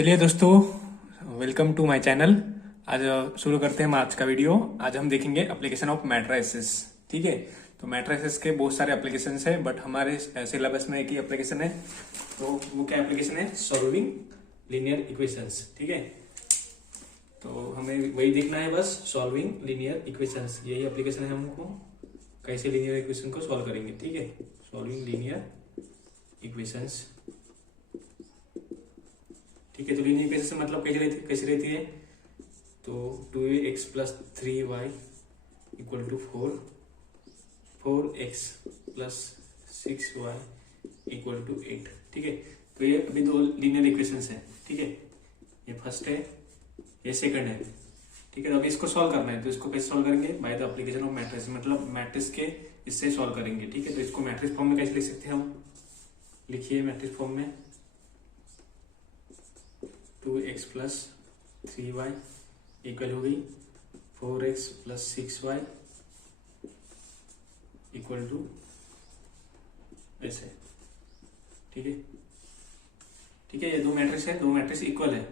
चलिए दोस्तों, welcome to my channel. आज शुरू करते हैं हम आज का वीडियो। आज हम देखेंगे एप्लीकेशन ऑफ मैट्रिसेस। ठीक है, तो मैट्रिसेस के बहुत सारे एप्लीकेशन है, बट हमारे सिलेबस में एक ही एप्लीकेशन है। तो वो क्या एप्लीकेशन है? Solving linear equations. ठीक है, तो हमें वही देखना है, बस सॉल्विंग लीनियर इक्वेशंस, यही एप्लीकेशन है। हमको कैसे लीनियर इक्वेशन को सॉल्व करेंगे। ठीक है, सॉल्विंग लीनियर इक्वेशंस। ठीक है, तो लीनियर इक्वेशन मतलब कैसे रहती है? तो 2x plus 3y equal to 4x plus 6y equal to 8। ठीक है, तो ये अभी दो लीनियर इक्वेशंस है। ठीक है, ये फर्स्ट है, ये सेकंड है। ठीक है, तो अभी इसको सॉल्व करना है। तो इसको कैसे सॉल्व करेंगे? By the application of matrix, मतलब मैट्रिक्स के इससे सॉल्व करेंगे। ठीक है, तो इसको मैट्रिक्स फॉर्म में कैसे लिख सकते हैं हम? लिखिए मैट्रिक्स फॉर्म में 2x प्लस 3y इक्वल हो गई 4x plus 6y equal to ऐसे। ठीक है, ठीक है, ये दो मैट्रिक्स है, दो मैट्रिक्स इक्वल है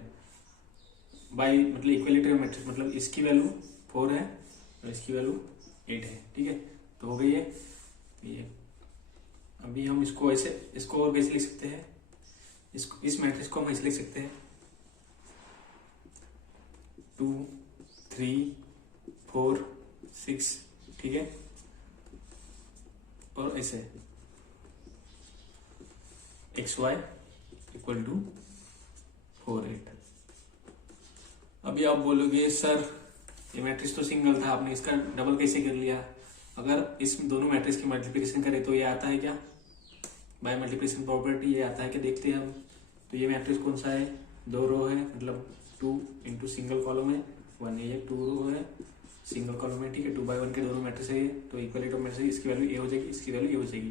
बाई, मतलब इक्वलिटी ऑफ मैट्रिक्स, मतलब इसकी वैल्यू 4 है और इसकी वैल्यू 8 है। ठीक है, तो हो गई है ये। अभी हम इसको ऐसे, इसको और कैसे लिख सकते हैं? इसको, इस मैट्रिक्स को हम ऐसे लिख सकते हैं 2 3 4 6। ठीक है, और ऐसे XY इक्वल टू 4 8। अभी आप बोलोगे सर ये मैट्रिक्स तो सिंगल था, आपने इसका डबल कैसे कर लिया? अगर इस दोनों मैट्रिक्स की मल्टीप्लिकेशन करें तो ये आता है क्या? बाय मल्टीप्लिकेशन प्रॉपर्टी ये आता है क्या? देखते हैं हम। तो ये मैट्रिक्स कौन सा है? दो रो है, मतलब 2 इंटू सिंगल कॉलम है 1 है, ये 2 रो है सिंगल कॉलम है। ठीक है, 2 बाई 1 के दोनों मैट्रिक्स है ये, तो इक्वलिटी ऑफ मैट्रिक्स, इसकी वैल्यू ए हो जाएगी, इसकी वैल्यू ए हो जाएगी।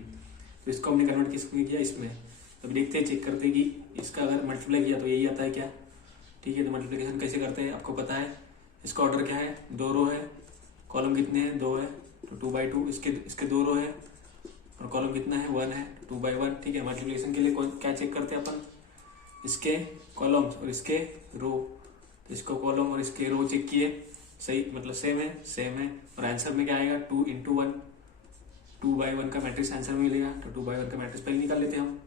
तो इसको हमने कन्वर्ट किसमें किया? इसमें। तो देखते हैं, चेक करते हैं कि इसका अगर मल्टीप्लाई किया तो यही आता है क्या? ठीक है, तो मल्टीप्लिकेशन कैसे करते हैं आपको पता है। इसका ऑर्डर क्या है? 2 रो है, कॉलम कितने हैं? 2 है, तो 2 बाई 2। इसके 2 रो है और कॉलम कितना है? 1 है, 2 बाई 1। ठीक है, मल्टीप्लिकेशन के लिए क्या चेक करते हैं अपन? इसके कॉलम्स और इसके रो। तो इसको कॉलम और इसके रो चेक किए, सही, मतलब सेम है। और आंसर में क्या आएगा? 2 इंटू 1, 2 बाई 1 का मैट्रिक्स आंसर में मिलेगा। तो 2 बाई 1 का मैट्रिक्स पहले निकाल लेते हैं हम।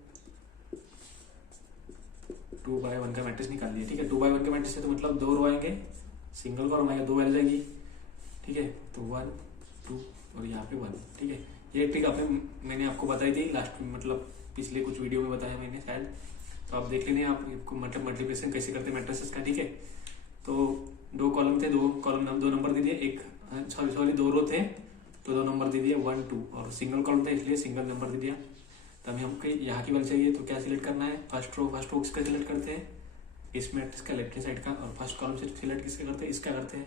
2 बाई 1 का मैट्रिक्स निकाल लिया। ठीक है, 2 बाई 1 का मैट्रिक्स है तो मतलब 2 रो आएंगे, सिंगल कॉलम आएगा, 2 वैल्यू जाएगी। ठीक है, तो 1 2 और यहाँ पे 1। ठीक है, ये ट्रिक मैंने आपको बताई थी लास्ट में, मतलब पिछले कुछ वीडियो में बताया मैंने शायद, तो आप देख लेंगे आपको, मतलब मल्टीप्लिकेशन कैसे करते हैं मैट्रिसेस का। ठीक है, तो 2 कॉलम थे, 2 कॉलम 2 नंबर दे दिए, एक सॉरी 2 रो थे तो 2 नंबर दे दिए 1 2, और सिंगल कॉलम था इसलिए सिंगल नंबर दे दिया। तब हमको यहाँ की वैल्यू चाहिए, तो क्या सिलेक्ट करना है? फर्स्ट रो किसका सिलेक्ट करते हैं? इस मैट्रिक्स का लेफ्ट हैंड साइड का, और फर्स्ट कॉलम से सिलेक्ट किसका करते हैं? इसका करते हैं।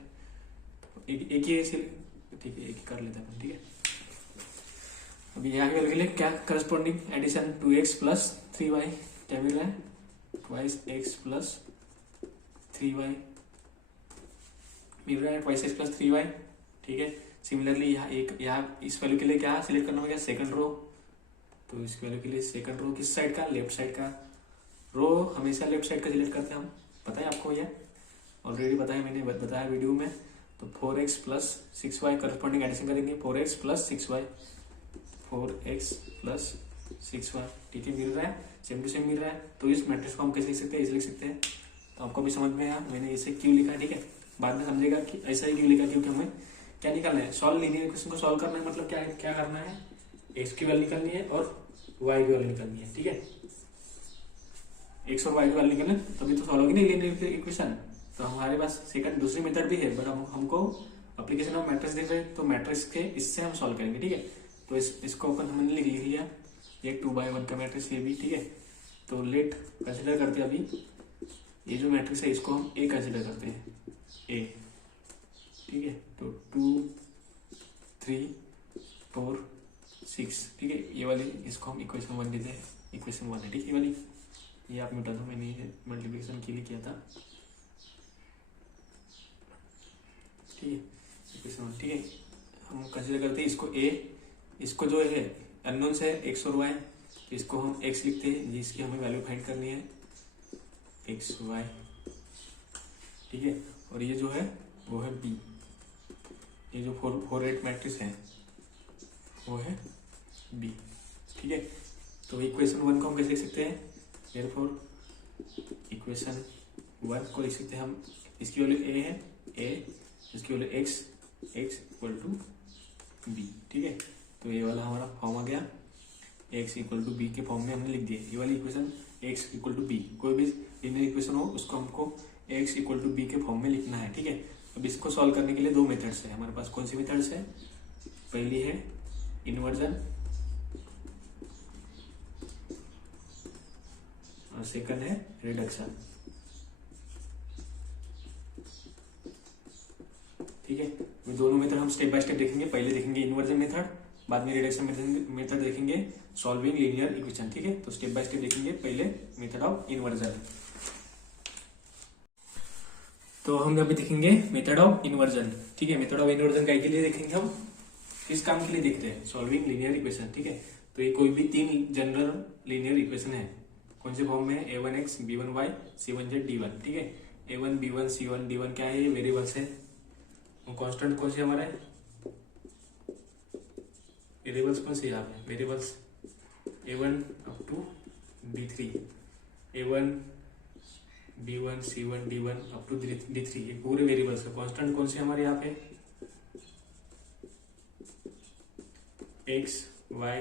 तो एक ही ठीक है, एक ही कर लेते हैं। ठीक है, अभी यहाँ की वैल्यू के लिए क्या corresponding addition? 2x plus 3y क्या मिल रहा है? ट्वाइस x प्लस 3y मिल रहा है, ट्वाइस x प्लस 3y। ठीक है, सिमिलरली यहाँ इस वैल्यू के लिए क्या सिलेक्ट करना होगा? Second row. तो इस वैल्यू के लिए सेकंड रो किस साइड का? लेफ्ट साइड का। रो हमेशा लेफ्ट साइड का सिलेक्ट करते हैं हम, पता है आपको, ये ऑलरेडी बताया मैंने, बताया वीडियो में। तो 4x plus 6y corresponding addition करेंगे, 4x plus 6y, 4x plus 6y। ठीक है, मिल रहा है, सेम टू सेम मिल रहा है। तो इस मैट्रिक्स को हम कैसे लिख सकते हैं? इसे लिख सकते हैं। तो आपको भी समझ में आया मैंने इसे क्यों लिखा है। ठीक है, बाद में समझेगा कि ऐसा ही क्यों लिखा, क्योंकि हमें क्या निकालना है? सॉल्व लीनियर इक्वेशन को सॉल्व करना है, मतलब क्या करना है? x की वैल्यू निकालनी है और y की वैल्यू निकालनी है। ठीक है, x और y की वैल्यू निकालना, तभी तो सॉल्व होगी नहीं लीनियर इक्वेशन। तो हमारे पास सेकंड दूसरी मेथड भी है, बट हमको एप्लीकेशन ऑफ मैट्रिक्स देख रहे हैं, तो मैट्रिक्स के इससे हम सॉल्व करेंगे। ठीक है, तो इसको अपन हमने लिख लिया, ये 2 बाई 1 का मैट्रिक्स, ये भी। ठीक है, तो लेट कंसिडर करते हैं अभी ये जो मैट्रिक्स है इसको हम ए कंसिडर करते हैं, ए। ठीक है, तो 2 3 4 6। ठीक है, ये वाली इसको हम इक्वेशन 1 देते हैं, इक्वेशन 1 है। ठीक है, ये वाली, ये आप मिटा दो, मैंने मल्टीप्लिकेशन के लिए किया था। ठीक है, इक्वेशन 1। ठीक है, हम कंसिडर करते हैं इसको ए। इसको जो है अननोन है x और y, तो इसको हम x लिखते हैं, जिसकी हमें वैल्यू फाइंड करनी है। एक्स वाई, ठीक है। और ये जो है वो है बी, ये जो 4 8 मैट्रिक्स है वो है बी, ठीक है। तो इक्वेशन 1 को हम कैसे लिख सकते हैं, देयरफॉर इक्वेशन 1 को लिख सकते हैं हम, इसकी वैल्यू ए है ए, इसकी value X, X equal to B, ठीक है। तो ये वाला हमारा फॉर्म आ गया, एक्स इक्वल टू बी के फॉर्म में हमने लिख दिया। ये वाली equation X equal to B, कोई भी लीनियर इक्वेशन हो उसको हमको एक्स इक्वल टू बी के फॉर्म में लिखना है, ठीक है। अब इसको सॉल्व करने के लिए 2 मेथड्स है हमारे पास। कौन सी मेथड्स है, पहली है इन्वर्जन और सेकंड है रिडक्शन, ठीक है। ये दोनों मेथड हम स्टेप बाय स्टेप देखेंगे। पहले देखेंगे इन्वर्जन मेथड, बाद में रिडक्शन मेथड देखेंगे, सॉल्विंग लीनियर इक्वेशन, ठीक है। तो स्टेप बाय स्टेप देखेंगे। पहले मेथड ऑफ इन्वर्जन, तो हम अभी देखेंगे मेथड ऑफ इन्वर्जन, ठीक है। मेथड ऑफ इन्वर्जन का के लिए देखेंगे हम, किस काम के लिए देख रहे हैं, सॉल्विंग लीनियर इक्वेशन, ठीक है। तो ये कोई भी 3 जनरल लीनियर इक्वेशन है, कौन से फॉर्म में है, a1x b1y c1z d1, ठीक है। a1 b1 c1 d1 क्या है, ये वेरिएबल्स है। और कांस्टेंट कौन से हमारा है, वेरिएबल्स कौन से यहाँ पे, variables a1 up to b3, a1 b1 c1 d1 up to d3, ये पूरे वेरिएबल्स है। कांस्टेंट कौन से हमारे यहाँ पे, x y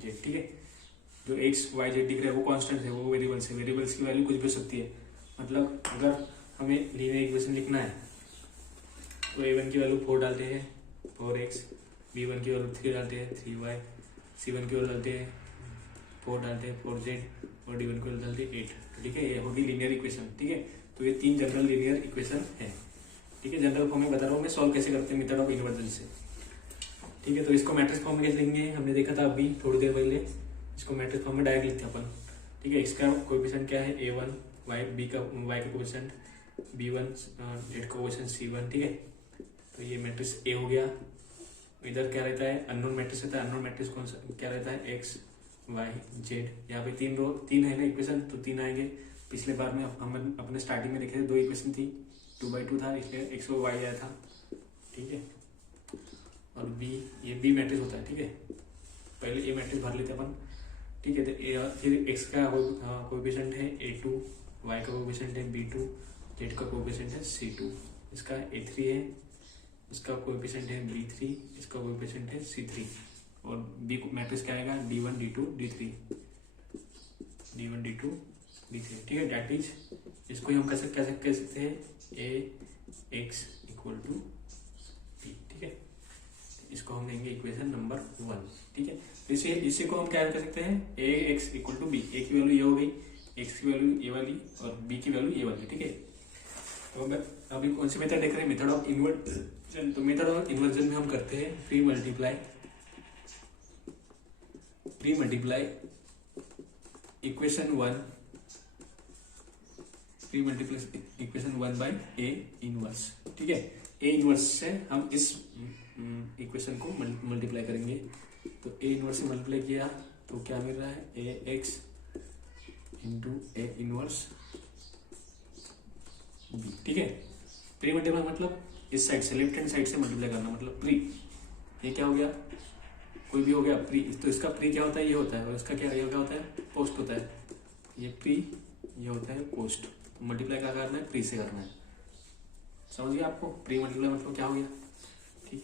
z, ठीक है। जो x y z दिख रहा है वो कांस्टेंट है, वो वेरिएबल्स है। वेरिएबल्स की वैल्यू कुछ भी हो सकती है, मतलब अगर हमें लीनियर इक्वेशन लिखना है तो a1 की वैल्यू 4 डालते हैं 4x, b1 की वैल्यू 3 डालते हैं 3y, c1 की वैल्यू डालते हैं 4 डालते हैं 4z और d1 की वैल्यू डालते हैं 8, ठीक है। ये होगी लीनियर इक्वेशन, ठीक है। तो ये 3 जनरल लीनियर इक्वेशन है, ठीक है। जनरल फॉर्म में बता रहा हूँ मैं, सॉल्व कैसे करते हैं मेथड ऑफ इन्वर्जन से, ठीक है। तो इसको मैट्रिक्स फॉर्म में कैसे लिखेंगे, हमने देखा था अभी थोड़ी देर पहले, इसको मैट्रिक्स फॉर्म में डायरेक्ट लिखते हैं अपन, ठीक है। इसका कोएफिशिएंट क्या है, a1 y, b का y का कोएफिशिएंट b1, z का कोएफिशिएंट c1, ठीक है। तो ये मैट्रिक्स ए हो गया। इधर क्या रहता है, अननोन मैट्रिक्स रहता है। अननोन मैट्रिक्स कौन सा क्या रहता है, एक्स वाई जेड। यहाँ पे 3 है ना इक्वेशन, तो 3 आएंगे। पिछले बार में हम अपने स्टार्टिंग में देखे थे 2 इक्वेशन थी, 2/2 था, इसलिए एक्स और वाई आया था, ठीक है। और बी, ये बी मैट्रिक्स होता है, ठीक है। पहले ए मैट्रिक्स भर लेते अपन, ठीक है। तो फिर एक्स का कोएफिशिएंट है a2, वाई का कोएफिशिएंट है b2, जेड का कोएफिशिएंट है c2, इसका a3 है, इसका कोएफिशिएंट है b3, इसका कोएफिशिएंट है c3। और बी मैट्रिक्स क्या आएगा, d1 d2 d3, d1 d2 d3, ठीक है। दैट इज, इसको हम कैसे कह सकते हैं, ax इक्वल टू b, ठीक है। इसको हम देंगे इक्वेशन नंबर 1, ठीक है। इसी को हम क्या कर सकते हैं, ax equal to b, a की वैल्यू ये हो गई, x की वैल्यू ये वाली और b की वैल्यू ये वाली, ठीक है। तो अभी कौन सी मेथड देख रहे हैं, मेथड ऑफ इन्वर्जन। तो मेथड ऑफ इन्वर्जन में हम करते हैं pre multiply equation 1 by A inverse, ठीक है। ए इनवर्स से हम इस इक्वेशन को मल्टीप्लाई करेंगे। तो ए इनवर्स से मल्टीप्लाई किया तो क्या मिल रहा है, A X into A inverse B, ठीक है। प्री मल्टीप्लाई मतलब इस साइड से, लेफ्ट हैंड साइड से मल्टीप्लाई करना, मतलब प्री। ये क्या हो गया, कोई भी हो गया प्री। तो इसका प्री क्या होता है, ये होता है, और इसका क्या होता है, पोस्ट होता है। ये प्री, ये होता है पोस्ट। तो मल्टीप्लाई क्या करना है, प्री से करना है। समझ गया आपको, प्री मल्टीप्लाई मतलब क्या हो गया, ठीक।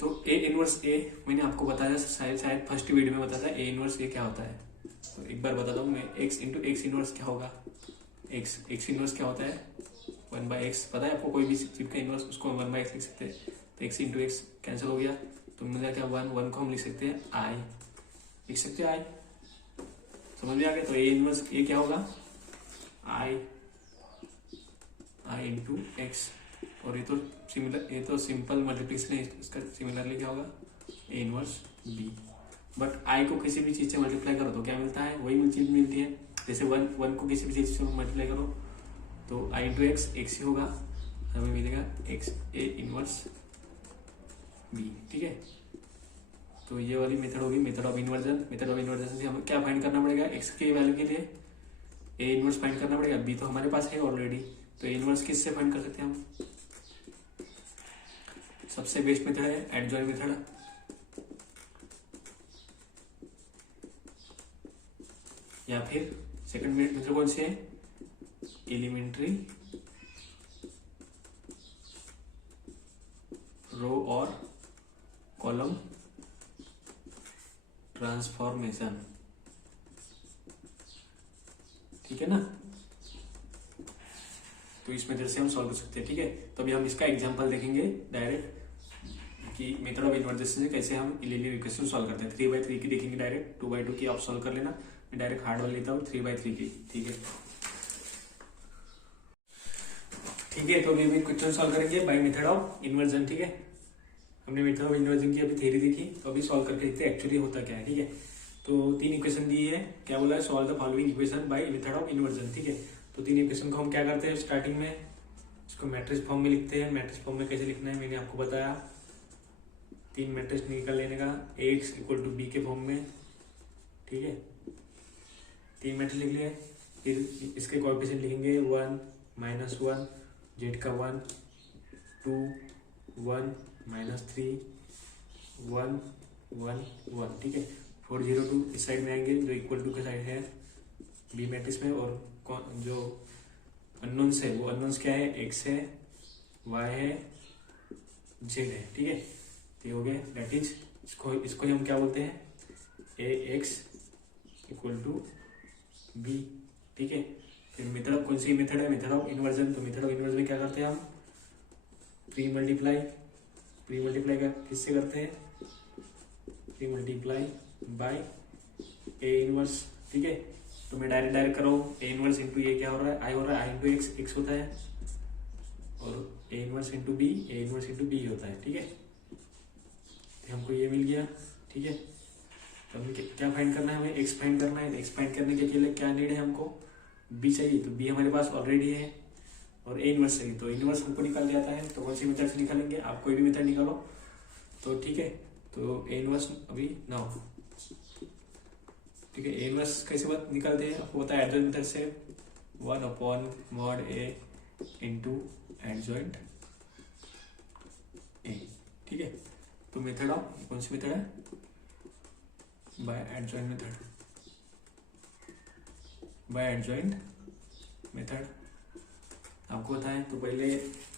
तो ए इनवर्स ए मैंने आपको बताया शायद फर्स्ट वीडियो में बताया, ए इनवर्स ए क्या होता है। तो एक बार बताता हूँ मैं, एक्स इंटू एक्स इनवर्स क्या होगा, एक्स इनवर्स क्या होता है, 1/x। पता है आपको, कोई भी चीज का इनवर्स उसको 1/x लिख सकते हैं। तो एक्स इंटू एक्स कैंसिल हो गया, तो मिल क्या, 1 को हम लिख सकते हैं आई, लिख सकते हैं आई। समझ में आ गया। तो ए इनवर्स ए क्या होगा, आई इंटू एक्स। और ये तो सिंपल मल्टीप्लिकेशन है, इसका सिमिलरली क्या होगा, A inverse B. But I को किसी भी चीज से मल्टीप्लाई करो तो क्या मिलता है, वही चीज मिलती है। जैसे 1 को किसी भी चीज से मल्टीप्लाई करो तो आई इंटू एक्स एक्स ही होगा, हमें मिलेगा एक्स ए इनवर्स बी, ठीक है। तो ये वाली मेथड होगी method of inversion. Method of inversion से हमें क्या फाइंड करना पड़ेगा, एक्स की वैल्यू के लिए ए इनवर्स फाइंड करना पड़ेगा, बी तो हमारे पास है ऑलरेडी, तो ए इनवर्स किससे फाइंड कर सकते हैं हम? सबसे बेस्ट मेथड है एडजॉइन मेथड, या फिर सेकंड मेथड कौन सी है? एलिमेंट्री रो और कॉलम ट्रांसफॉर्मेशन, ठीक है ना। तो इस मेथड से हम सॉल्व कर सकते हैं, ठीक है। तो अभी हम इसका एग्जांपल देखेंगे डायरेक्ट कि मेथड ऑफ इन्वर्जेशन से कैसे हम लीनियर इक्वेशन सॉल्व करते हैं। 3/3 की देखेंगे डायरेक्ट, 2/2 की आप सॉल्व कर लेना, मैं डायरेक्ट हार्ड वाला लेता हूँ 3/3 की, ठीक है। ठीक है, तो अभी क्वेश्चन सॉल्व करेंगे बाय मेथड ऑफ इन्वर्जन, ठीक है। हमने मेथड ऑफ इन्वर्जन की अभी थ्योरी देखी, तो अभी सॉल्व करके देखते हैं एक्चुअली होता क्या है, ठीक है। तो 3 इक्वेशन दी है, क्या बोला है? Solve the following equation by method of inversion, ठीक है। तो 3 इक्वेशन को हम क्या करते हैं स्टार्टिंग में, इसको मैट्रिक्स फॉर्म में लिखते हैं। मैट्रिक्स फॉर्म में कैसे लिखना है मैंने आपको बताया, 3 मैट्रिक्स निकाल लेने का, Ax = B के फॉर्म में, ठीक है। 3 मैट्रिक्स लिख लिए, फिर इसके कोएफिशिएंट लिखेंगे 1 -1, z का 1 2 1 -3 1 1 1, ठीक है। 4 0 2 इस साइड में आएंगे जो इक्वल टू के साइड है बी मैट्रिक्स में, और जो अननोन्स है वो अननोन्स क्या है? x है, y है, z है, ठीक है। तो हो गया, दैट इज इसको हम क्या बोलते हैं? ax = b, ठीक है। फिर मेथड कौन सी मेथड है? Method of inversion. तो मेथड ऑफ इन्वर्जन में क्या करते हैं हम? प्री मल्टीप्लाई का किससे करते हैं? Pre multiply by A inverse, ठीक है। तो मैं डायरेक्ट करो, ए इनवर्स इंटू ए क्या हो रहा है? आई हो रहा है, आई इंटू एक्स एक्स होता है, और A inverse into B, A inverse into B होता है, ठीक है। तो हमको ये मिल गया, ठीक है। तो हमें क्या फाइंड करना है? हमें एक्स फाइंड करना है। एक्स फाइंड करने के लिए क्या नीड है हमको? बी चाहिए, तो बी हमारे पास ऑलरेडी है, और ए इनवर्स चाहिए, तो इनवर्स हमको निकाल जाता है। तो कौन सी मेथड से निकालेंगे? आप कोई भी मेथड निकालो, तो ठीक है। तो ए इनवर्स अभी ना हो, ठीक है। ए इनवर्स कैसे बात निकालते हैं? आपको पता है एडजॉइंट मेथड से 1/mod A into adjoint A, ठीक है। तो मेथड ऑफ कौन सी मेथड है? By adjoint method, by adjoint method आपको पता है। तो पहले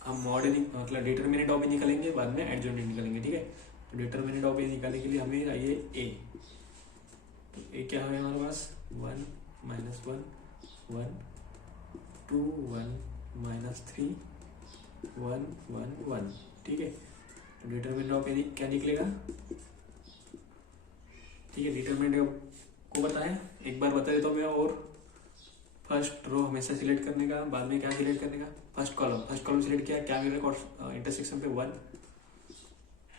हम मॉड मतलब डिटरमिनेंट ऑफ ए निकालेंगे, बाद में एडजॉइंट निकालेंगे, ठीक है। तो डिटरमिनेंट ऑफ ए निकालने के लिए हमें चाहिए ए, तो ए क्या है हमारे पास? 1 -1 1 2 1 -3 1 1 1, ठीक है। तो डिटरमिनेंट ऑफ ए क्या निकलेगा? ठीक है, डिटरमिनेंट को बताएं, एक बार बता देता हूँ मैं। और फर्स्ट रो हमेशा सिलेक्ट करने का, बाद में क्या सिलेक्ट करने का? फर्स्ट कॉलम सिलेक्ट किया, क्या मिल रहा है? इंटरसेक्शन पे 1,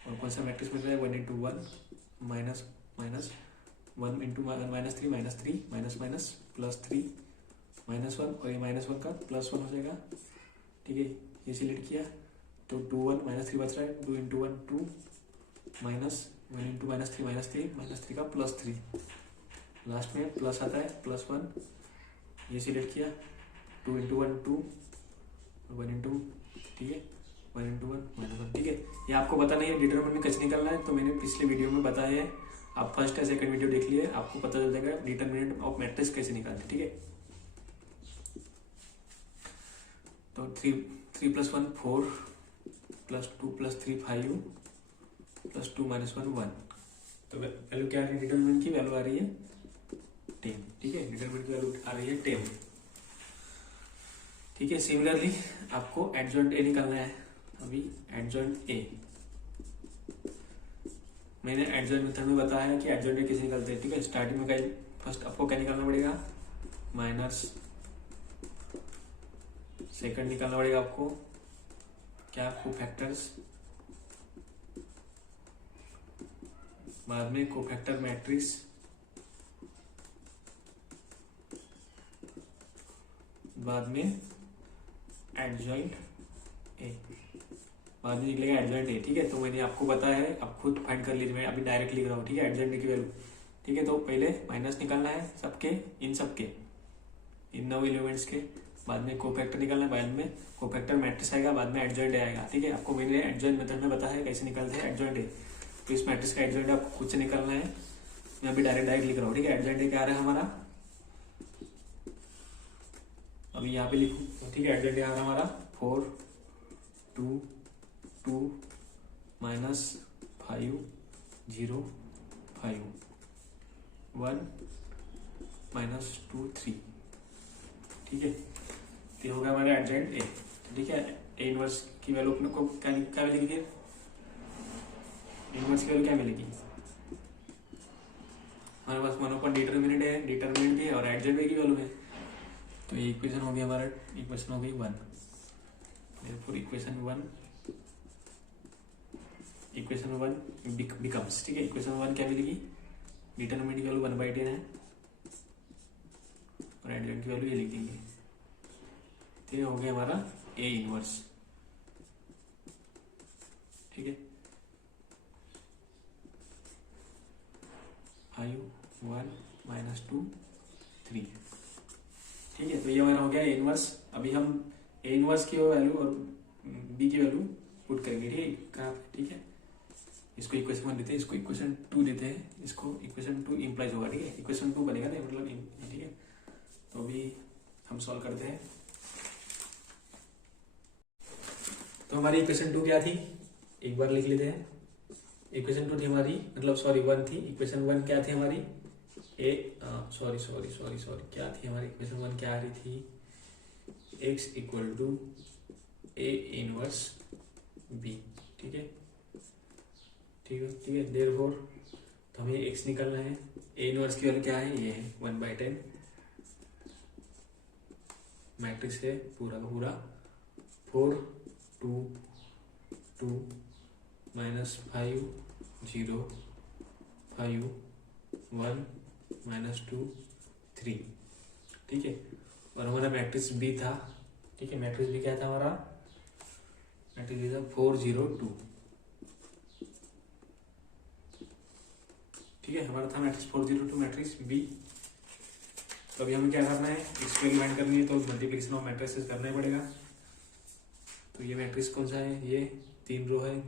और कौन सा मैट्रिक्स मिल रहा है? 1 × 1 माइनस 1 × -3 -3 +3 -1, और ये -1 का +1 हो जाएगा, ठीक है। ये सिलेक्ट किया, तो 2 1 -3 बच रहा है, 2 × 1 2 -1 × -3 -3 का +3, लास्ट में प्लस आता है +1, ये सिलेक्ट किया, 2 × 1 2 1 × 2, ठीक है, 1 × 1 -1, ठीक है। ये आपको पता नहीं है डिटरमिनेंट में कैसे निकलना है, तो मैंने पिछले वीडियो में बताया है, आप फर्स्ट या सेकंड वीडियो देख लिए, आपको पता चल जाएगा डिटरमिनेंट ऑफ मैट्रिक्स कैसे निकालते, ठीक है। तो 3 + 1 4 +2 +3 5 +2 -1 1, तो वैल्यू क्या आ रही है? डिटरमिनेंट की वैल्यू आ रही है 10, ठीक है। डिटरमिनेंट की वैल्यू आ रही है 10, ठीक है। सिमिलरली आपको एडजॉइंट ए निकालना है। अभी एडजॉइंट ए मैंने एडजॉइंट मेथड में बताया है कि एडजॉइंट ए कैसे निकालते हैं, ठीक है। स्टार्टिंग में क्या फर्स्ट आपको क्या निकालना पड़ेगा? माइनस, सेकंड निकालना पड़ेगा आपको क्या? कोफैक्टर्स, बाद में कोफैक्टर मैट्रिक्स, बाद में एडजॉइंट ए, बाद में निकलेगा एडजॉइंट ए, ठीक है। तो मैंने आपको बताया है, आप खुद फाइंड कर लीजिए, मैं अभी डायरेक्ट लिख रहा हूँ, ठीक है। एडजॉइंट ए की वैल्यू, ठीक है। तो पहले माइनस निकालना है सबके, इन इन 9 एलिमेंट्स के, बाद में कोफैक्टर निकालना है, बाद में कोफैक्टर मैट्रिक्स आएगा, बाद में एडजॉइंट ए आएगा। ठीक है, आपको मैंने एडजॉइंट मेथड में बताया है कैसे निकालते हैं एडजॉइंट ए। तो इस मैट्रिक्स का एडजॉइंट आपको खुद से निकालना है, मैं अभी डायरेक्ट लिख रहा हूँ। ठीक है, एडजॉइंट ए क्या आ रहा है हमारा, अभी यहाँ पे लिखूँ। ठीक है, एडजॉइंट ए आ रहा है हमारा 4 2 2 -5 0 5 1 -2 3। ठीक है, तो हो गया हमारा एडजॉइंट ए। ठीक है, ए इनवर्स की वैल्यू अपने को क्या मिलेगी, फिर इनवर्स की वैल्यू क्या मिलेगी हमारे पास, वन अपन डिटर्मिनेंट है, डिटर्मिनेंट भी है और एडजॉइंट ए की वैल्यू है। तो ये इक्वेशन हो गई हमारा, इक्वेशन हो गई 1। इक्वेशन 1 बिकम्स, ठीक है, इक्वेशन 1 क्या मिलेगी, डिटर्मिनेंट की वैल्यू 1/10 है और एडजॉइंट की वैल्यू ये लिख देंगे। तो ये हो गया हमारा ए इनवर्स। ठीक है, 5 1 -2 3। ठीक है, तो ये हमारा हो गया ए इनवर्स। अभी हम ए इनवर्स की वैल्यू और बी की वैल्यू पुट करेंगे। ठीक है, कहाँ पे, ठीक है, इसको इक्वेशन 1 देते हैं, इसको इक्वेशन 2 देते हैं, इसको इक्वेशन 2 इम्प्लाइज होगा। ठीक है, इक्वेशन 2 बनेगा ना, मतलब ठीक है। तो अभी हम सॉल्व करते हैं। तो हमारी इक्वेशन 2 क्या थी, एक बार लिख लेते हैं। इक्वेशन 2 थी हमारी, मतलब सॉरी 1 थी। इक्वेशन 1 क्या थी हमारी, सॉरी क्या थी हमारी इक्वेशन 1, क्या आ रही थी, x equal to A inverse B. ठीक है, देयरफॉर तो हमें x निकालना है। ए इनवर्स की वैल्यू क्या है, ये है 1/10, मैट्रिक्स है पूरा का पूरा 4 2 2 -5 0 5 1 -2 3। ठीक है, और हमारा मैट्रिक्स बी था। ठीक है, मैट्रिक्स बी क्या था हमारा, मैट्रिक्स बी था 4 0 2। ठीक है, हमारा था मैट्रिक्स 4 0 2 मैट्रिक्स बी। तो अभी हमें क्या करना है, इसको एलिमेंट करनी है, तो मल्टीप्लिकेशन ऑफ मैट्रिसेस करना ही पड़ेगा। तो ये मैट्रिक्स कौन सा है, ये 3 रो है,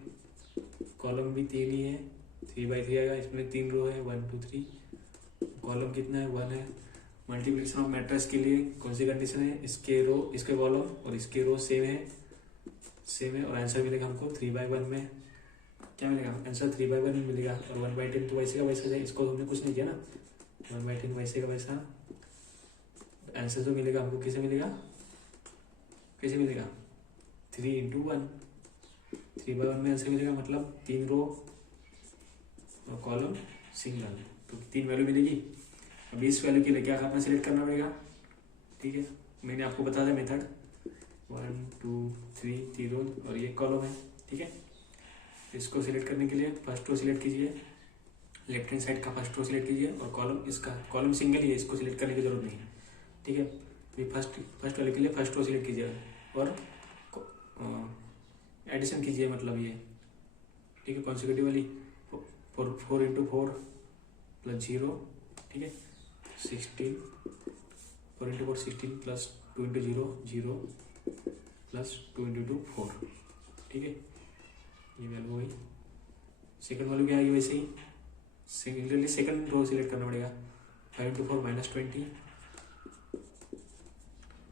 कॉलम भी 3 ही है, 3/3 आएगा, इसमें 3 रो है 1 2 3, कॉलम कितना है 1 है। मल्टीप्लिकेशन ऑफ मैट्रिक्स के लिए कौन सी कंडीशन है, इसके रो इसके कॉलम और इसके रो सेम है और आंसर मिलेगा हमको 3/1 में। क्या मिलेगा आंसर, 3/1 में मिलेगा। और 1/10 तो वैसे का वैसा है, इसको हमने कुछ नहीं किया ना, 1/10 वैसे का वैसा। आंसर जो मिलेगा हमको कैसे मिलेगा 3 × 1, 3/1 में आंसर मिलेगा, मतलब 3 रो और कॉलम सिंगल, तो 3 वैल्यू मिलेगी। अब इस वैल्यू के लिए क्या करना, सिलेक्ट करना पड़ेगा। ठीक है, मैंने आपको बताया था मेथड, 1 2 3 3 रो और ये कॉलम है। ठीक है, इसको सिलेक्ट करने के लिए फर्स्ट रो सिलेक्ट कीजिए, लेफ्ट हैंड साइड का फर्स्ट रो सिलेक्ट कीजिए, और कॉलम इसका, कॉलम सिंगल ही है, इसको सिलेक्ट करने की जरूरत नहीं है। ठीक है, ये फर्स्ट वाले के लिए फर्स्ट रो सिलेक्ट कीजिए और एडिशन कीजिए, मतलब ये। ठीक है, कॉन्सिक्यूटिव वाली 4 × 4 + 0। ठीक है, 16 4 × 4 16 + 2 × 0 0 + 2 × 2 4। ठीक है, ये वैल्यू हुई। सेकंड वैल्यू क्या आएगी, वैसे ही सिंगुलरली सेकंड रो सिलेक्ट करना पड़ेगा, 5 × 4 -20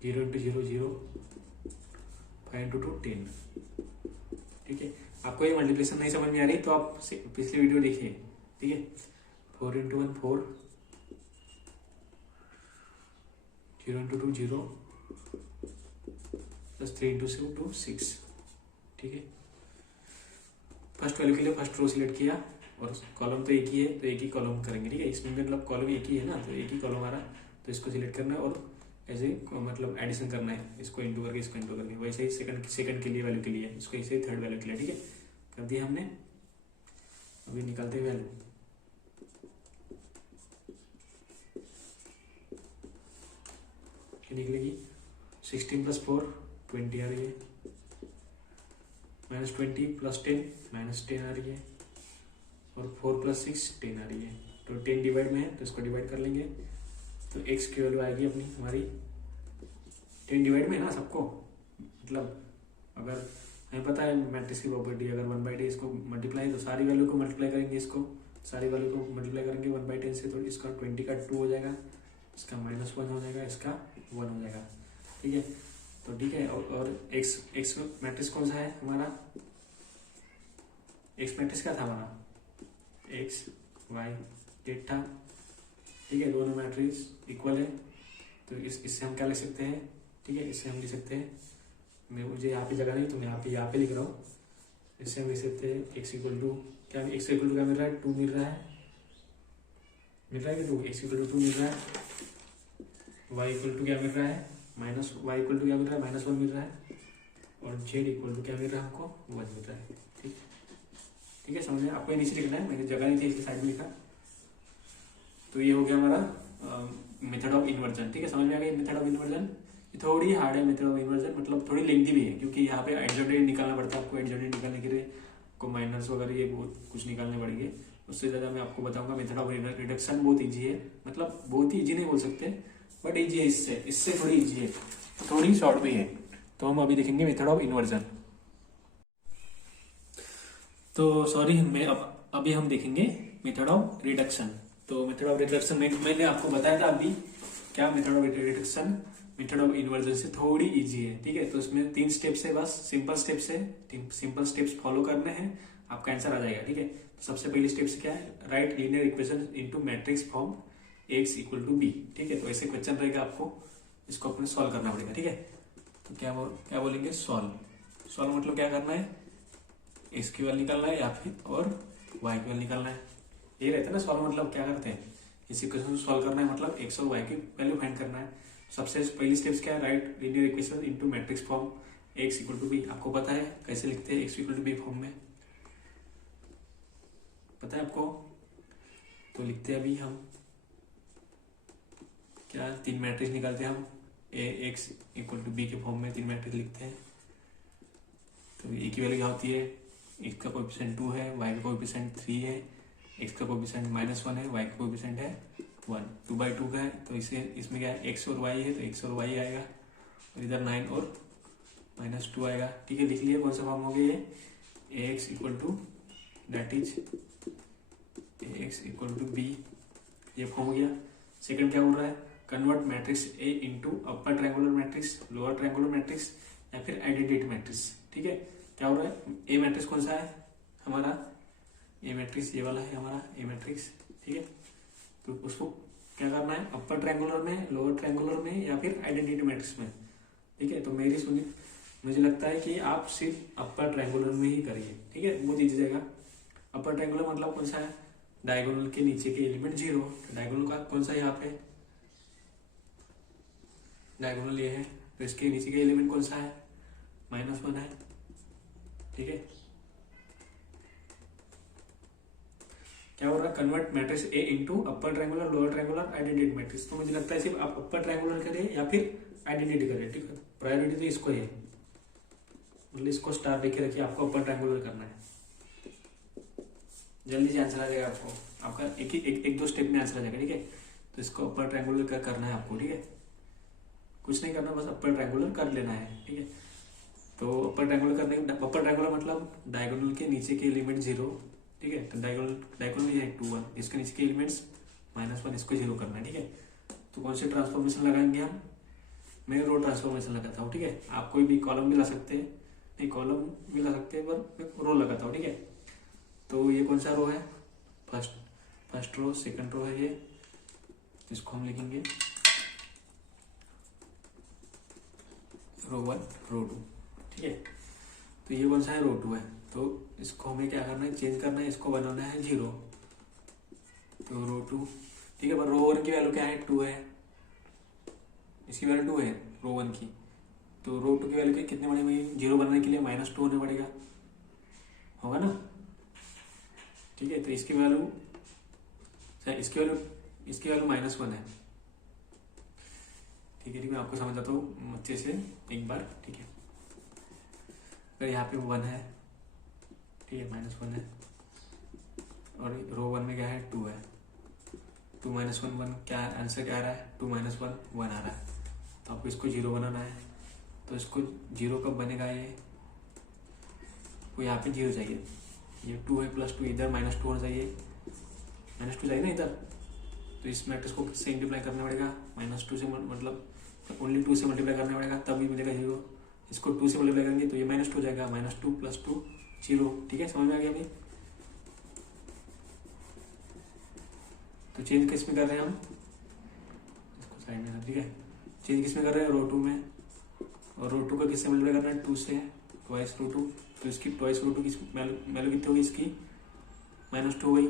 0 × 0 0 5 × 2 10। ठीक है, आपको ये मल्टीप्लिकेशन नहीं समझ में आ रही तो आप पिछली वीडियो देखिए। ठीक है, 4 × 1 4 0 × 2 0 + 3 × 2 6। ठीक है, फर्स्ट वैल्यू के लिए फर्स्ट रो सिलेक्ट किया और कॉलम तो एक ही है, तो एक ही कॉलम करेंगे। ठीक है, इसमें मतलब कॉलम एक ही है ना, तो एक ही कॉलम आ रहा, तो इसको सिलेक्ट करना है और ऐसे मतलब एडिशन करना है, इसको इंटू करके इसको इंटू करके। वैसे ही सेकंड के लिए वैल्यू के लिए, इसको ऐसे ही थर्ड वैल्यू के लिए। ठीक है, कर दिया हमने। अभी निकालते हैं वैल्यू। क्या निकलेगी, 16 + 4 20 आ रही है, -20 + 10 -10 आ रही है, और 4 + 6 10 आ रही है। तो 10 डिवाइड में है, तो इसको डिवाइड कर लेंगे, तो x की वैल्यू आएगी अपनी हमारी 10 डिवाइड में है ना सबको, मतलब अगर हमें पता है मैट्रिक्स की प्रॉपर्टी, अगर 1/10 इसको मल्टीप्लाई, तो सारी वैल्यू को मल्टीप्लाई करेंगे, इसको सारी वैल्यू को मल्टीप्लाई करेंगे 1/10 से, तो इसका 20 का 2 हो जाएगा, इसका -1 हो जाएगा, इसका 1 हो जाएगा। ठीक है, तो ठीक है। और एक्स मैट्रिक्स कौन सा है हमारा, एक्स मैट्रिक्स क्या था हमारा, एक्स वाई जेड था। ठीक है, दोनों मैट्रिक्स इक्वल है, तो इससे हम क्या लिख सकते हैं, ठीक है, इससे हम लिख सकते हैं, मुझे यहाँ पे जगह नहीं तो मैं यहाँ पे लिख रहा हूँ। इससे हम लिख सकते हैं एक्स इक्वल टू क्या, एक्स इक्वल टू क्या मिल रहा है, 2 मिल रहा है कि 2, एक्स इक्वल टू 2 मिल रहा है, वाई इक्वल टू क्या मिल रहा है, वाई इक्वल टू क्या मिल रहा है, -1 मिल रहा है, और जेड इक्वल टू क्या मिल रहा है हमको, 1 मिल रहा है। ठीक है, समझ में, आपको नीचे लिखना है, मैंने जगह नहीं थी इसकी साइड में लिखा। तो ये हो गया हमारा मेथड ऑफ इन्वर्जन। ठीक है, समझ में आ गया मेथड ऑफ इन्वर्जन। थोड़ी हार्ड है मेथड ऑफ इन्वर्जन, मतलब थोड़ी लेंथी भी है, क्योंकि यहाँ पे एडजॉइंट निकालना पड़ता है आपको, एडजॉइंट निकालने के लिए आपको माइनस वगैरह ये बहुत कुछ निकालने पड़ेंगे। उससे ज़्यादा मैं आपको बताऊंगा मेथड ऑफ रिडक्शन, बहुत ईजी है, मतलब बहुत ही ईजी नहीं बोल सकते, बट ईजी है, इससे थोड़ी ईजी है, थोड़ी शॉर्ट भी है। तो हम अभी देखेंगे मेथड ऑफ इन्वर्जन। तो सॉरी, अभी हम देखेंगे मेथड ऑफ रिडक्शन। तो मेथड ऑफ रिडक्शन में मैंने आपको बताया था अभी क्या, method of reduction method of inversion से थोड़ी इजी है। ठीक है, तो इसमें 3 स्टेप्स है, बस सिंपल स्टेप्स है, सिंपल स्टेप्स फॉलो करने हैं, आपका आंसर आ जाएगा। ठीक है, तो सबसे पहली स्टेप्स क्या है, write linear equation into matrix form X equal to B. ठीक है, तो ऐसे क्वेश्चन रहेगा, आपको इसको अपने सॉल्व करना पड़ेगा। ठीक है, तो क्या बोलेंगे, सॉल्व मतलब क्या करना है, एक्स की वैल्यू निकालना है या फिर और वाई की वैल्यू निकालना है, ये रहता है ना सॉल्व, मतलब क्या करते हैं, इस इक्वेशन को सॉल्व करना है, मतलब एक्स और वाई की वैल्यू फाइंड करना है। सबसे पहली स्टेप्स क्या है, write linear equation into matrix form X equal to B. आपको पता है कैसे लिखते हैं X equal to B form में, पता है आपको, तो लिखते हैं अभी हम क्या, 3 मैट्रिक्स निकालते हैं हम, A X equal to B के फॉर्म में 3 मैट्रिक्स लिखते हैं। तो ए की वैल्यू क्या होती है, एक्स का कोएफिशिएंट 2 है, वाई का कोएफिशिएंट 3 है, एक्स का कोएफिशिएंट -1 है, वाई का कोएफिशिएंट है 1, 2/2 का है, तो इसमें क्या है, एक्स और वाई है, तो एक्स और वाई आएगा, और इधर 9 और -2 आएगा। ठीक है, लिख लिया, कौन सा फॉर्म हो गया ये, X equal to that is X equal to B, ये फॉर्म हो गया। सेकंड क्या हो रहा है, convert matrix A into upper triangular matrix, lower triangular matrix या फिर आइडेंटिटी मैट्रिक्स। ठीक है, क्या हो रहा है, ए मैट्रिक्स कौन सा है हमारा, ए मैट्रिक्स ये वाला है हमारा ए मैट्रिक्स। ठीक है, तो उसको क्या करना है, अपर ट्रायंगुलर में, लोअर ट्रायंगुलर में या फिर आइडेंटिटी मैट्रिक्स में। ठीक है, तो मेरी सुनिए, मुझे लगता है कि आप सिर्फ अपर ट्रायंगुलर में ही करिए। ठीक है, बहुत ईजी जाएगा। अपर ट्रायंगुलर मतलब कौन सा है, डायगोनल के नीचे के एलिमेंट 0, डायगोनल का कौन सा है, यहाँ पे डायगोनल ये है, तो इसके नीचे के एलिमेंट कौन सा है, -1 है। ठीक है, क्या हो रहा है, convert matrix A into upper triangular, lower triangular, identity matrix. तो मुझे लगता है सिर्फ आप अपर ट्रायंगुलर करें या फिर आइडेंटिटी करें। ठीक है, प्रायोरिटी तो इसको है, मतलब इसको स्टार देके रखिए, आपको अपर ट्रायंगुलर करना है, जल्दी से आंसर आ जाएगा आपको, आपका एक 2 स्टेप में आंसर आ जाएगा। ठीक है, तो इसको अपर ट्रायंगुलर करना है आपको। ठीक है, कुछ नहीं करना, बस अपर ट्रायंगुलर कर लेना है। ठीक है, तो अपर ट्रायंगुलर करने, अपर ट्रायंगुलर मतलब डायगोनल के नीचे के एलिमेंट 0। ठीक है, तो डायगोनल ये है 2 1, इसके नीचे के एलिमेंट्स -1, इसको 0 करना है। ठीक है, तो कौन से ट्रांसफॉर्मेशन लगाएंगे हम, मैं रो ट्रांसफॉर्मेशन लगाता हूँ। ठीक है, आप कोई भी कॉलम भी ला सकते हैं, नहीं कॉलम भी ला सकते हैं, पर मैं रो लगाता हूँ। ठीक है, तो ये कौन सा रो है, फर्स्ट रो, सेकंड रो है ये, इसको हम लिखेंगे रो 1 रो 2। ठीक है, तो ये कौन सा है, रो 2 है, तो इसको हमें क्या करना है, चेंज करना है, इसको बनाना है 0, तो रो 2। ठीक है, पर रो 1 की वैल्यू क्या है, 2 है, इसकी वैल्यू 2 है रो 1 की, तो रो 2 की वैल्यू कितने बनी हुई, 0 बनने के लिए -2 होने पड़ेगा, होगा ना। ठीक है, तो इसकी वैल्यू -1 है। ठीक है, मैं आपको समझाता हूँ अच्छे से एक बार। ठीक है, अगर यहाँ पे 1 है, ठीक है, -1 है, और रो 1 में क्या है, 2 है, 2 - 1 1, क्या आंसर क्या आ रहा है, 2 - 1 1 आ रहा है। तो आपको इसको 0 बनाना है। तो इसको 0 कब बनेगा, ये को यहाँ पे 0 चाहिए, ये 2 है +2, इधर -2 होना चाहिए, -2 चाहिए ना इधर। तो इस मैट्रिक्स को किससे मल्टीप्लाई करना पड़ेगा, -2 से, मतलब ओनली 2 से मल्टीप्लाई करना पड़ेगा, तभी मिलेगा 0। इसको 2 से मल्टीप्लाई करेंगे तो ये -2 हो जाएगा, -2 + 2 0। ठीक है, समझ में आ गया अभी। तो चेंज किस में कर रहे हैं हम, इसको साइड में, ठीक है। चेंज किस में कर रहे हैं, रो 2 में, और रो 2 का किससे मल्टीप्लाई करना है, 2 से, ट्वाइस रो 2। तो इसकी ट्वाइस रो 2 की वैल्यू कितनी होगी, इसकी -2 हो गई,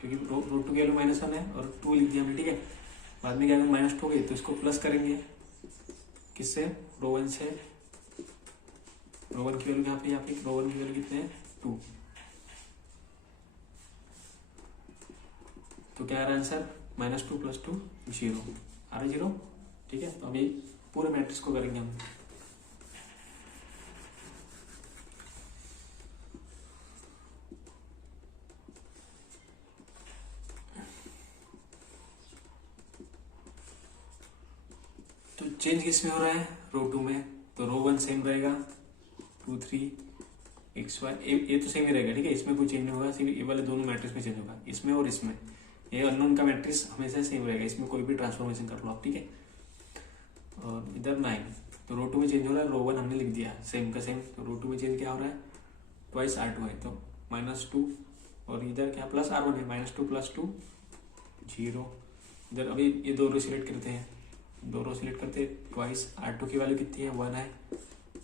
क्योंकि रो 2 की वैल्यू -1 है और 2 लिख दिया हमने। ठीक है, बाद में क्या अगर -2 हो गई तो इसको प्लस करेंगे किससे, रो 1 से। रो 1 की वैल्यू यहाँ पे रो 1 की वैल्यू कितने हैं, 2। तो क्या आ रहा है आंसर, -2 + 2 0 आ रहा है, 0। ठीक है, तो अभी पूरे मैट्रिक्स को करेंगे हम। तो चेंज किस में हो रहा है, रो 2 में। तो रो 1 सेम रहेगा, 2 3 xy, ये तो सेम ही रहेगा। ठीक है, इसमें कोई चेंज नहीं होगा, सिर्फ ये वाले दोनों मैट्रिक्स में चेंज होगा, इसमें और इसमें। ये अननोन का मैट्रिक्स हमेशा सेम रहेगा, इसमें कोई भी ट्रांसफॉर्मेशन कर लो आप। ठीक है, और इधर 9, तो रो 2 में चेंज हो रहा है, रो 1 हमने लिख दिया सेम का सेम। तो रो 2 में चेंज क्या हो रहा है, ट्वाइस R2 है, तो -2, और इधर क्या +R1 है, -2 + 2 0। इधर अभी ये दो रो सिलेक्ट करते हैं, दो रो सिलेक्ट करते हैं, ट्वाइस R2 की वैल्यू कितनी है, 1 है,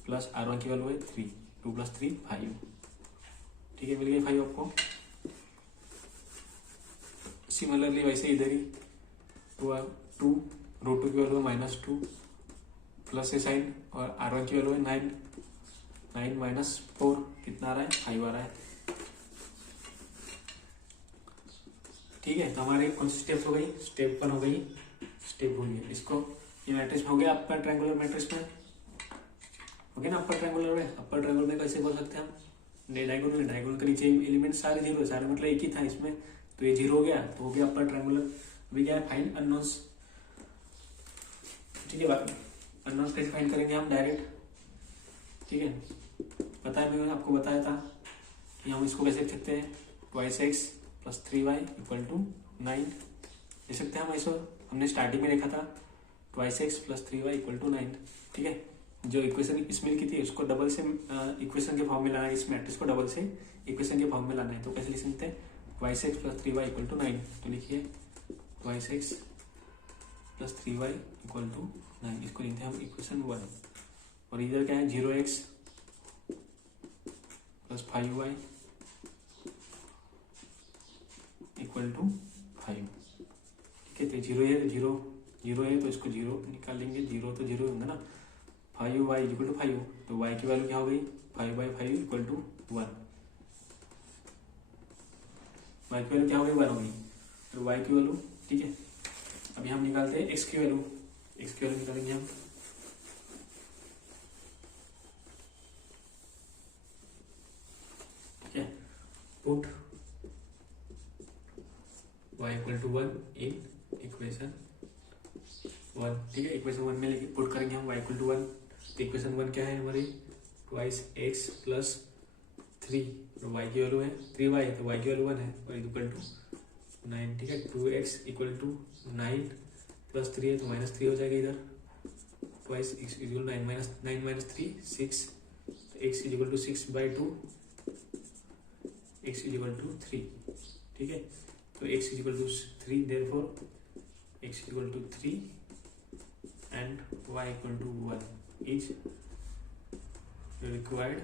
प्लस R1 की वैल्यू है 3, 2 + 3 5। ठीक है, मिल गई 5 आपको। सिमिलरली वैसे इधर ही 2 रो 2 की वैल्यू -2 प्लस है साइन, और R1 की वैल्यू है 9, 9 - 4 कितना आ रहा है, 5 आ रहा है। ठीक है, तो हमारे कौन सी स्टेप्स हो गई, स्टेप 1 हो गई, स्टेप भूलिए इसको। ये मैट्रिक्स में हो गया, अपर ट्रायंगुलर मैट्रिक्स में हो गया ना, अपर ट्रायंगुलर में। अपर ट्रायंगुलर में कैसे बोल सकते हैं हम, डायगोनल, डायगोनल के नीचे एलिमेंट सारे 0 है, सारे मतलब एक ही था इसमें, तो ये 0 हो गया, तो हो गया अपर ट्रायंगुलर। अभी क्या है, फाइंड अननोन्स। ठीक है, अननोन्स कैसे फाइंड करेंगे हम, डायरेक्ट। ठीक है, पता है, मैंने आपको बताया था कि हम इसको कैसे लिख सकते हैं, 2x + 3y = 9 लिख सकते हैं हम ऐसा। हमने स्टार्टिंग में देखा था 2x + 3y = 9। ठीक है, जो इक्वेशन इसमें लिखी थी उसको डबल से इक्वेशन के फॉर्म में लाना है, इस मैट्रिक्स को डबल से इक्वेशन के फॉर्म में लाना है। तो कैसे लिख सकते हैं, 2x + 3y = 9। तो लिखिए 2x + 3y = 9, इसको लिखते हैं हम इक्वेशन 1। और इधर क्या है, 0x + 5y = 5। ठीक है, तो 0 है, तो 0 है, तो इसको 0 निकालेंगे, 0 तो 0 होगा ना। 5y = 5, तो y की वैल्यू क्या हो गई, 5/5 = 1। y की वैल्यू क्या हो गई, 1 हो गई, तो y की वैल्यू। ठीक है, अभी हम निकालते हैं x की वैल्यू। x की वैल्यू निकालेंगे हम, ठीक है, पुट y = 1 इन इक्वेशन 1। ठीक है, इक्वेशन 1 में लेके पुट करेंगे हम y = 1। तो इक्वेशन 1 क्या है हमारी, 2x + 3, तो y की वैल्यू है 3y, तो y की वैल्यू 1 है, और = 9। ठीक है, 2x = 9 + 3 है, तो -3 हो जाएगा इधर, ट्वाइस x = 9 - 3 6, तो x = 6/2, x = 3। ठीक है, तो x = 3, therefore x = 3 and y = 1 is required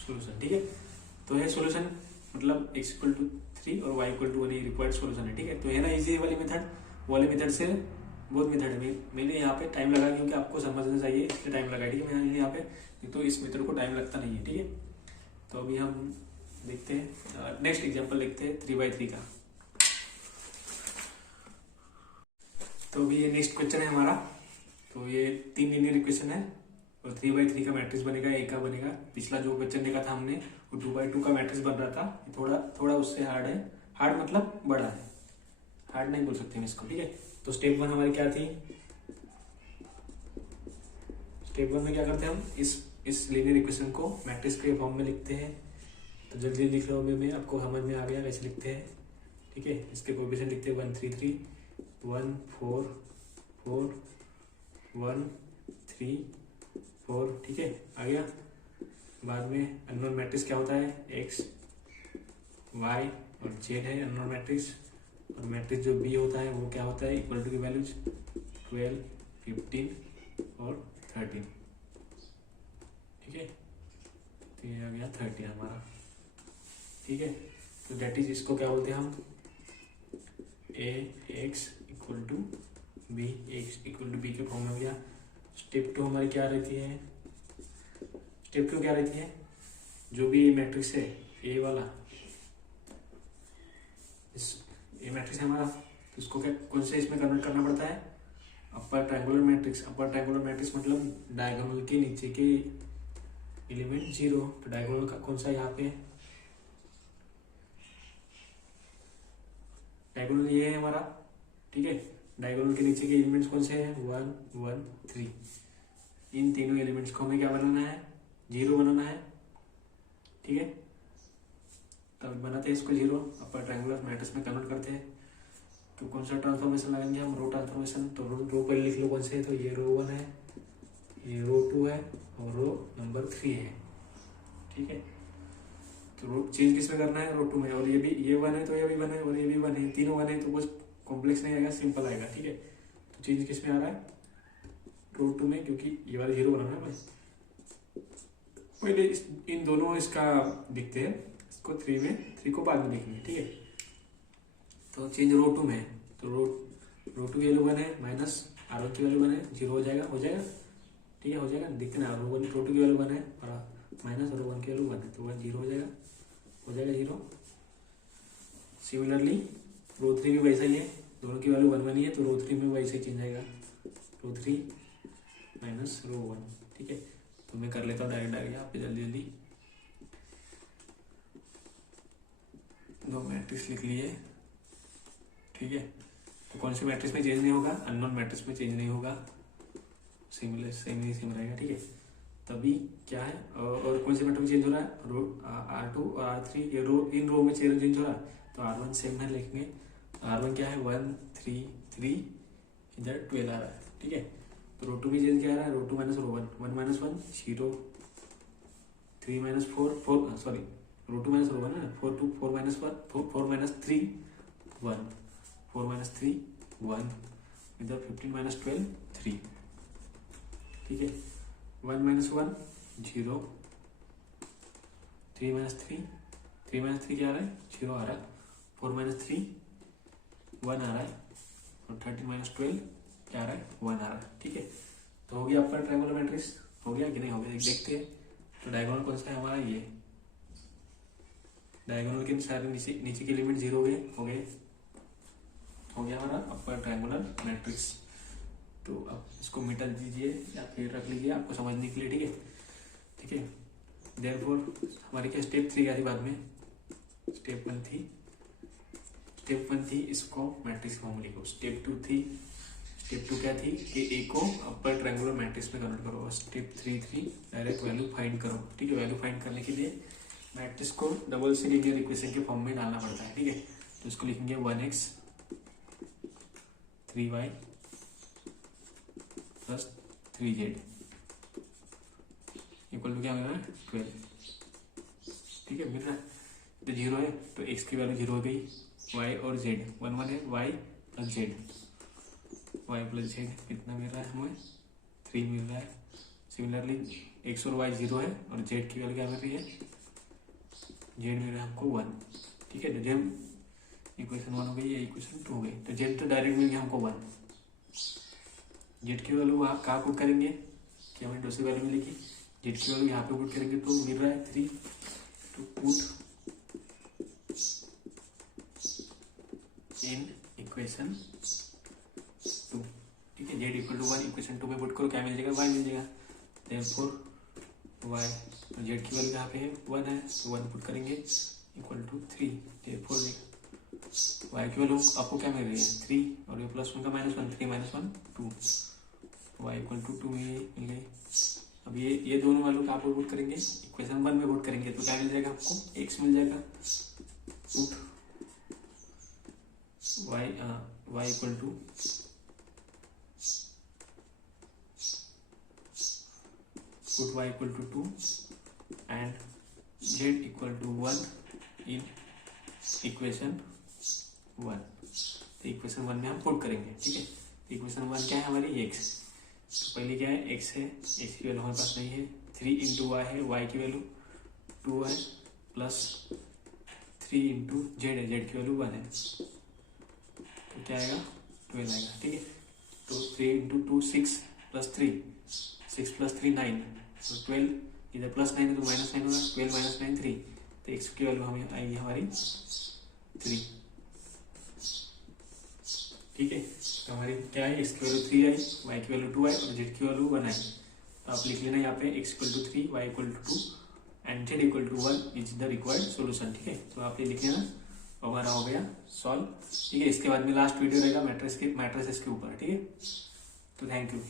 solution। ठीक है, तो ये सॉल्यूशन मतलब x = 3 और y = 1 रिक्वायर्ड सॉल्यूशन है। ठीक है, तो है ना इजी वाली मेथड, वाले मेथड से बहुत मेथड है। मैंने यहाँ पे टाइम लगा क्योंकि आपको समझना चाहिए, इसलिए टाइम लगा। ठीक है, मैंने यहाँ पे, तो इस मेथड को टाइम लगता नहीं है। ठीक है, तो अभी हम देखते हैं नेक्स्ट एग्जांपल देखते हैं 3/3 का। तो अभी ये नेक्स्ट क्वेश्चन है हमारा। तो ये 3 लीनियर इक्वेशन है और 3/3 का मैट्रिक्स बनेगा, ए का बनेगा। पिछला जो क्वेश्चन देखा था हमने वो 2/2 का मैट्रिक्स बन रहा था, थोड़ा उससे हार्ड है, हार्ड मतलब बड़ा है। हार्ड नहीं बोल सकते हम इसको, ठीक है। तो स्टेप 1 हमारी क्या थी, स्टेप 1 में क्या करते हैं हम, इस लीनियर इक्वेशन को मैट्रिक्स के फॉर्म में लिखते हैं। तो जल्दी लिख रहा हूँ मैं, आपको समझ में आ गया कैसे लिखते हैं, ठीक है। इसके कोएफिशिएंट लिखते हैं 1 3 3 1 4 4 1 3 4, ठीक है, आ गया। बाद में अननोन मैट्रिक्स क्या होता है, एक्स वाई और जेड है अननोन मैट्रिक्स, और मैट्रिक्स जो बी होता है वो क्या होता है, इक्वल टू की वैल्यूज 12 15 और 13, ठीक है। तो ये आ गया 30 हमारा, ठीक है। तो डेट इज, इसको क्या बोलते हैं हम, A X equal to B, X equal to B के फॉर्म में हो गया। स्टेप 2 हमारी क्या रहती है, स्टेप 2 क्या रहती है, जो भी मैट्रिक्स है ए वाला, इस ए मैट्रिक्स है हमारा, तो इसको क्या, कौन से इसमें कन्वर्ट करना पड़ता है, अपर ट्रायंगुलर मैट्रिक्स। अपर ट्रायंगुलर मैट्रिक्स मतलब डायगोनल के नीचे के एलिमेंट 0, तो डायगोनल का कौन सा यहाँ पे, डायगोनल ये है हमारा, ठीक है। डायगोनल के नीचे के एलिमेंट्स कौन से हैं, 1 1 3, इन तीनों एलिमेंट्स को हमें क्या बनाना है, 0 बनाना है, ठीक है। तब बनाते हैं इसको 0, अपर ट्रायंगुलर मैट्रिक्स में कन्वर्ट करते हैं। तो कौन सा ट्रांसफॉर्मेशन लगाएंगे हम, रो ट्रांसफॉर्मेशन। तो रो पहले लिख लो कौन से है, तो ये रो 1 है, ये रो 2 है और रो नंबर 3 है, ठीक है। तो रो चेंज किस में करना है, रो 2 में, और ये भी, ये 1 है तो ये भी 1 है और ये भी 1 है, तीनों 1 है, तो कुछ कॉम्प्लेक्स नहीं आएगा, सिंपल आएगा, ठीक है। तो चेंज किस में आ रहा है, रो 2 में, क्योंकि ये वाला 0 बनाना है बस। पहले इन दोनों इसका दिखते हैं, इसको 3 में, 3 को बाद में देखेंगे, ठीक है। तो चेंज रो 2 में, तो रो 2 की वैल्यू 1 है, माइनस R1 की वैल्यू 1 है, 0 हो जाएगा, ठीक है, हो जाएगा, दिखते ना, रो 2 की वैल्यू 1 है और माइनस रो 1 की वैल्यू 1 है, तो 1 0 हो जाएगा 0। सिमिलरली रो 3 भी वैसा ही है, दोनों की वैल्यू 1 1 ही है, तो रो 3 में वैसे ही चेंज आएगा, रो 3 माइनस रो 1, ठीक है। तो मैं कर लेता हूँ डायरेक्ट यहाँ पे जल्दी, दो मैट्रिक्स लिख लिए, ठीक है। तो कौन से मैट्रिक्स में चेंज नहीं होगा, अननोन मैट्रिक्स में चेंज नहीं होगा, सेम रहेगा, ठीक है। तभी क्या है, और कौन से मैट्रिक्स में चेंज हो रहा है, रो R2 और R3, ये रो, इन रो में चेंज हो रहा है, तो R1 सेम है लिखेंगे। R1 क्या है, 1 3 3, इधर 12 आ रहा है, ठीक है। तो रो 2 में चेंज क्या आ रहा है, row 2 minus row 1, 1 minus 1 0, 3 minus 4 sorry, row 2 minus row 1 है, 4 माइनस 1 4 माइनस 3 1, 4 माइनस 3 1, इधर 15 माइनस 12 3, ठीक है। 1 माइनस 1 0, 3 माइनस 3 क्या आ रहा है, 0 आ रहा है, 4 माइनस 3 1 आ रहा है, और 13 माइनस 12 क्या आ रहा है, 1 आ रहा है, ठीक है। तो हो गया आपका ट्रायंगुलर मैट्रिक्स, हो गया कि नहीं हो गया, देखते हैं। तो डायगोनल कौन सा है हमारा, ये डायगोनल के सारे नीचे के एलिमेंट 0 हो गया हमारा अपर ट्रायंगुलर मैट्रिक्स। तो अब इसको मिटा दीजिए या फिर रख लीजिए आपको समझने के लिए, ठीक है। देयरफॉर हमारी क्या स्टेप 3 आई बाद में, स्टेप 1 थी इसको मैट्रिक्स फॉर्म लिखो, स्टेप 2 क्या थी कि ए को अपर ट्रायंगुलर मैट्रिक्स में कन्वर्ट करो, स्टेप 3 थी डायरेक्ट वैल्यू फाइंड करो, ठीक है। वैल्यू फाइंड करने के लिए मैट्रिक्स को डबल से लीनियर इक्वेशन के फॉर्म में डालना पड़ता है, ठीक है। तो इसको लिखेंगे 1x 3y plus 3z equal to क्या मिल रहा है, 12, ठीक है, मिल रहा है। तो 0 है तो x की वैल्यू 0 हो गई, y और z 1 1 है, y प्लस z कितना मिल रहा है हमें, 3 मिल रहा है। सिमिलरली x और y 0 है और z की वैल्यू क्या मिल रही है, z मिल रहा है हमको 1, ठीक है। तो जब इक्वेशन 1 हो गई, ये इक्वेशन 2 हो गई, तो z तो डायरेक्ट मिल गया हमको 1, z की वैल्यू कहाँ पुट करेंगे, कि हमने दूसरी वैल्यू में लिखी, z की वैल्यू यहाँ पे पुट करेंगे तो मिल रहा है 3, तो पुट इन इक्वेशन 2, ठीक है। z इक्वल टू 1 इक्वेशन 2 में पुट करो, क्या मिल जाएगा, y मिल जाएगा। देयरफॉर y, तो z की वैल्यू यहाँ पे है 1 है, तो 1 पुट करेंगे इक्वल टू 3, देयरफॉर y की वैल्यू आपको क्या मिल रही है 3 और ये +1 का -1 3 -1 2 y इक्वल टू 2 मिल गई। अब ये दोनों वैल्यू आप पुट करेंगे इक्वेशन 1 में पुट करेंगे तो क्या मिल जाएगा आपको x मिल जाएगा। Put y equal to put y equal to 2 and z equal to 1 in equation 1। तो इक्वेशन 1 में हम पुट करेंगे, ठीक है। इक्वेशन 1 क्या है हमारी x, तो पहले क्या है x है, x की वैल्यू हमारे पास नहीं है, 3 इंटू y है, y की वैल्यू 2 है, प्लस 3 इंटू z है, z की वैल्यू 1 है, तो क्या आएगा 12 आएगा, ठीक है। तो 3 इंटू 2 6 प्लस 3 6 प्लस 3 9, तो 12 इधर +9 है तो -9 होगा, 12 - 9 3, तो x की वैल्यू हमें आएगी हमारी 3, ठीक है। तो हमारी क्या है x की वैल्यू 3 आई, y की वैल्यू 2 आई और z की वैल्यू 1 आई। तो आप लिख लेना यहाँ पे x equal to 3 y equal to 2 and z equal to 1 is the required solution, ठीक है। तो आप ये लिख लेना, हमारा हो गया सॉल्व, ठीक है। इसके बाद में लास्ट वीडियो रहेगा मैट्रिसेस के ऊपर, ठीक है। तो थैंक यू।